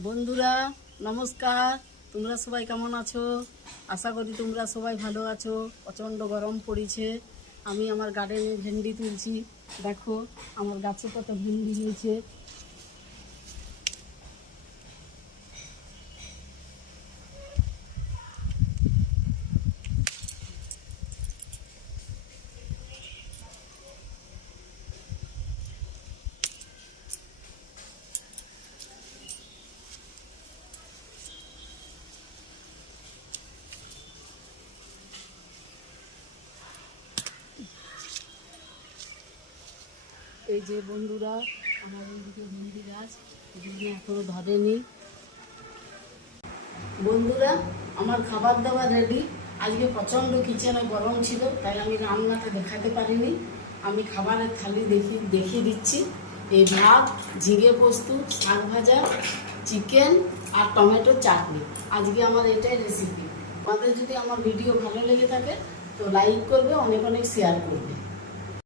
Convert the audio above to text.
বন্ধুরা নমস্কার, তোমরা সবাই কেমন আছো? আশা করি তোমরা সবাই ভালো আছো। প্রচণ্ড গরম পড়েছে। আমি আমার গার্ডেনে ভেন্ডি তুলছি। দেখো আমার গাছে কত ভেন্ডি হয়েছে। এই যে বন্ধুরা, আমার এইদিকে ভেন্ডি গাছ, এগুলো এখনো ধরেনি। বন্ধুরা আমার খাবার দাবার রেডি। আজকে প্রচণ্ড কিচেনে গরম ছিল, তাই আমি রান্নাটা দেখাতে পারিনি। আমি খাবারের থালি দেখিয়ে দিচ্ছি। এই ভাত, ঝিঙে পোস্ত, শাক ভাজা, চিকেন আর টমেটো চাটনি। আজকে আমার এটাই রেসিপি। আমাদের যদি আমার ভিডিও ভালো লেগে থাকে তো লাইক করবে, অনেক অনেক শেয়ার করবে।